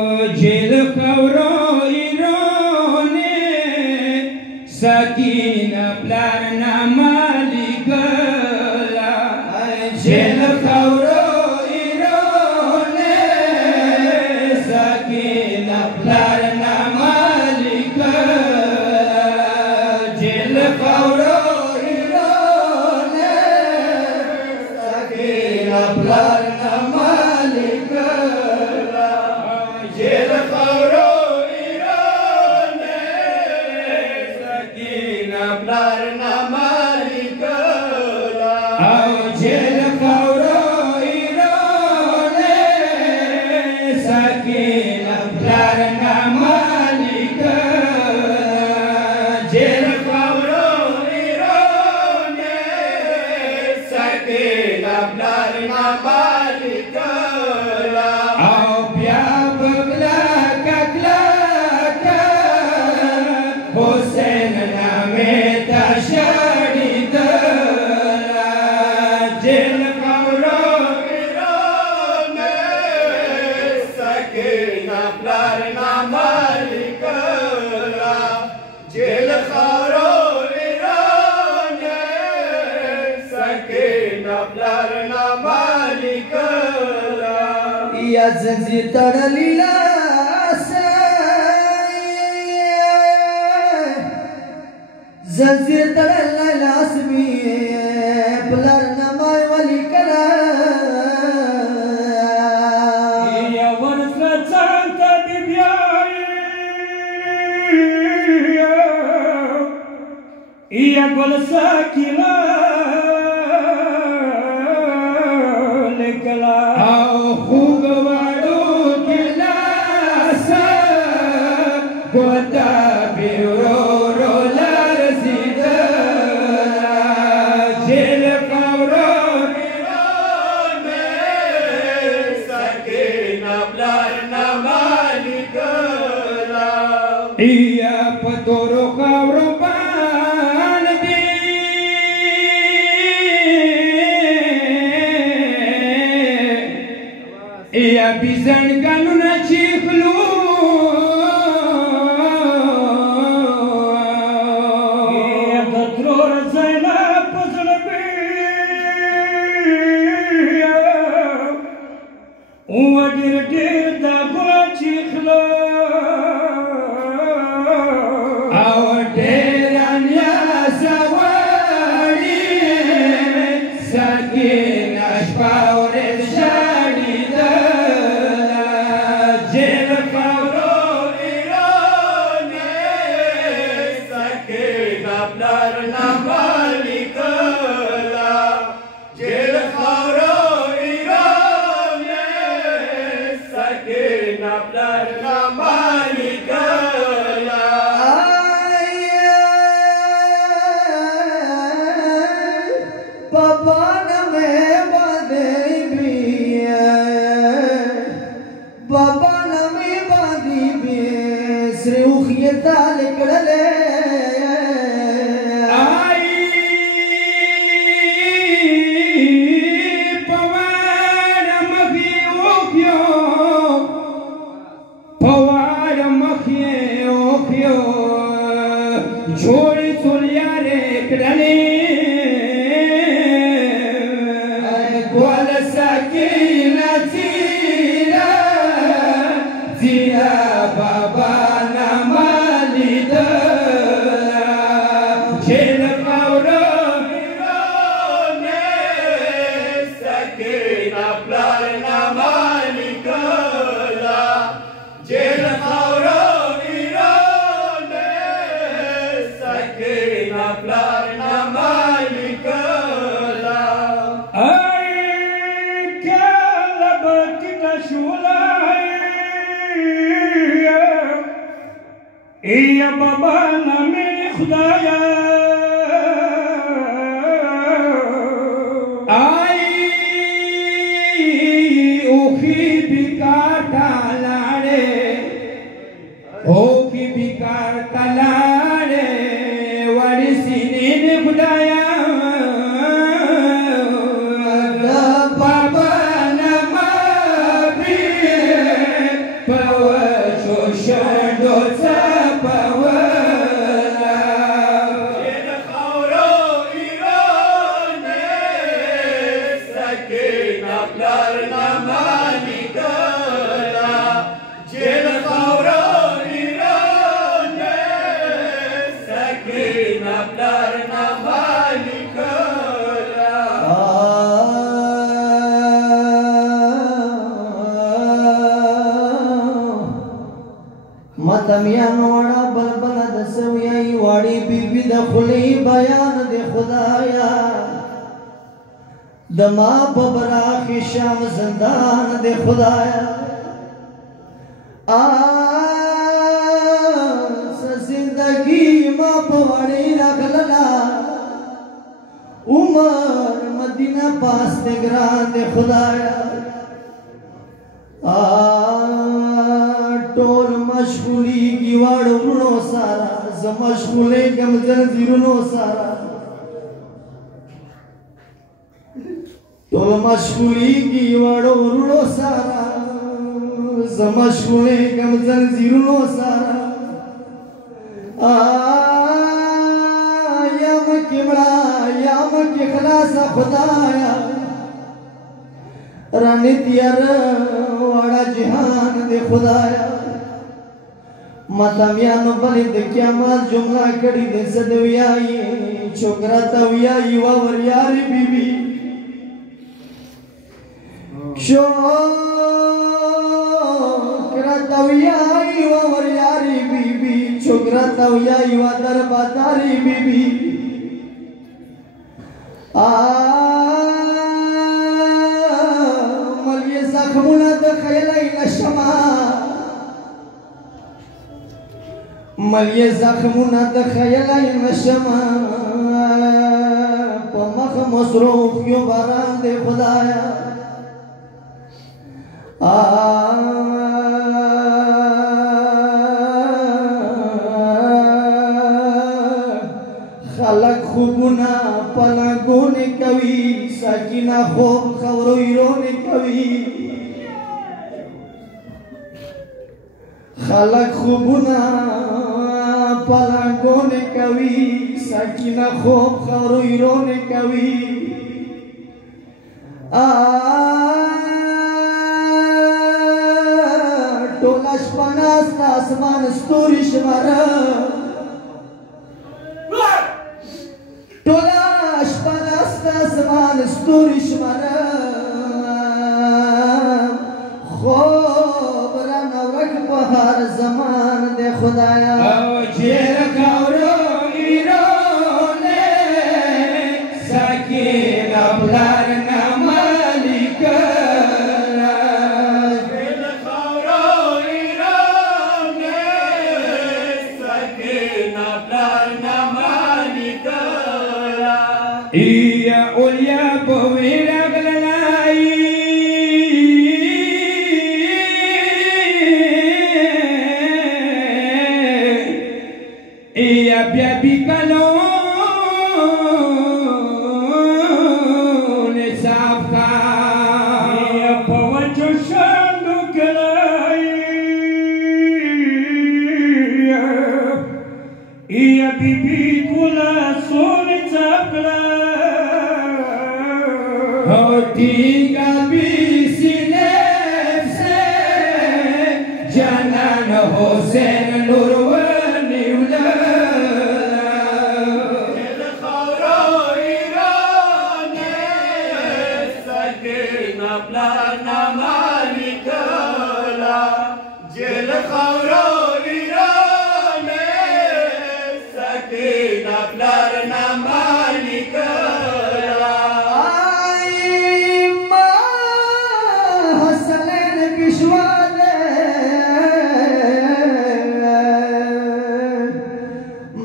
जेल खवरो इरोने सकीना प्लारना मालिकला जेल खवरो इरोने सकीना प्लारना मालिकला जेल खवरो इरोने सकीना प्लारना मालिकला जेल खवरो इरोने सकीना प्लारना मालिकला जेल खवरो इरोने सकीना प्लारना मालिकला जेल खवरो इरोने सकीना प्लारना मालिकला हुसैन नामे तशरीदला जेल खवरो इरोने सकीना प्लारना मालिकला जेल खवरो इरोने सकीना प्लारना मालिकला या जंजीर तड़लीला जंजीर तड़ला लासमी प्लारना माय वाली कला या वर्ष चांद दिव्याई या गोलसा किला लेकला आओ खुगवाडो किला सा गोता बिरो जेल खवरो इरोने सकीना प्लारना मालिकला इया पतोरो खवरो पान दी इया बिजन कानून चिखलू इया दत्रोर जायला وادير دير دابا تيخلا او دير ان يا سواري ساكن اشباور الشارد جيل خورو ايروني ساكن بلارنا مالكلا جيل خورو सकीना प्लारना मालिकला बाबा नमे बादे भी बाबा नमे बादी भी श्री उखियता लिखड़ले छोड़ी सुलिया रे कडले गोल सकीना जीरा जिया बाबा ना मालिदला जेल खवरो इरोने सकीना प्लारना मालिकला जेल खवरो सकीना प्लारना मालिकला ay kala bakita shulay iya baba name khudaya ay ukhi bikata lare ukhi bikata lare warisini khudaya baba nama bi متمیانو وڑا بلبل د سویای واڑی بی بی د خلی بیان د خدایا دما ببراخ شام زندان د خدایا زندگی ما پواڑی رکھلنا عمر مدینہ پاس د گران د خدایا ټول مشغولی کی واړو ورونو سارا ز مشغولې کم زنځیرونو سارا ټول مشغولی کی واړو ورونو سارا ز مشغولې کم زنځیرونو سارا یا مکه مړه یا مکه خلاص خدایا رانی تیار واڑا جہان دے خدایا متامیانو بلی دے قیامات جملہ کڑی دے صدویائی چھوکرا تویائی ووریاری بی بی چھوکرا تویائی ووریاری بی بی چھوکرا تویائی ودرباداری بی بی زخمونا د خیلی نشما ملی زخمونا د خیلی نشما پا مخ مصروف یو باران دے خدایا خلق خوبونا پلنگون کوي ساکینا خوب خورویرون کوي خلق خوبونا پلنگون کوي ساکینا خوب خورویرون کوي ټوله شپه ناسته اسمان ستوري شماره ټوله شپه ناسته اسمان ستوري شماره خوب رانه ورک په هر زمان دی خدایا چیر کورو ایرونه سکینه پلار نه مالکه چیر کورو ایرونه سکینه پلار نه مالکه یا اولیا په Baby kalone safka ya pawacho shandu kalai ya bibi kula sone safka hotiga bisine se janan Hussein nurwa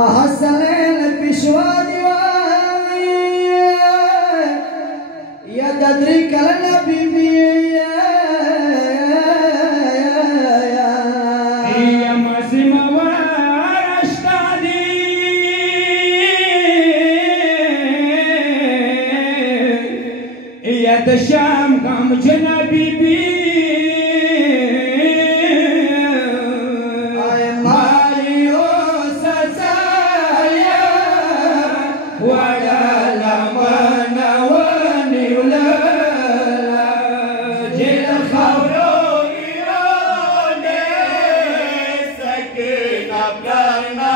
محسنین پیشوا دیوانی یا ددری کلنا بی بی یا مزیم وارشتا دی یا دشام کم جنا بی بی Bye.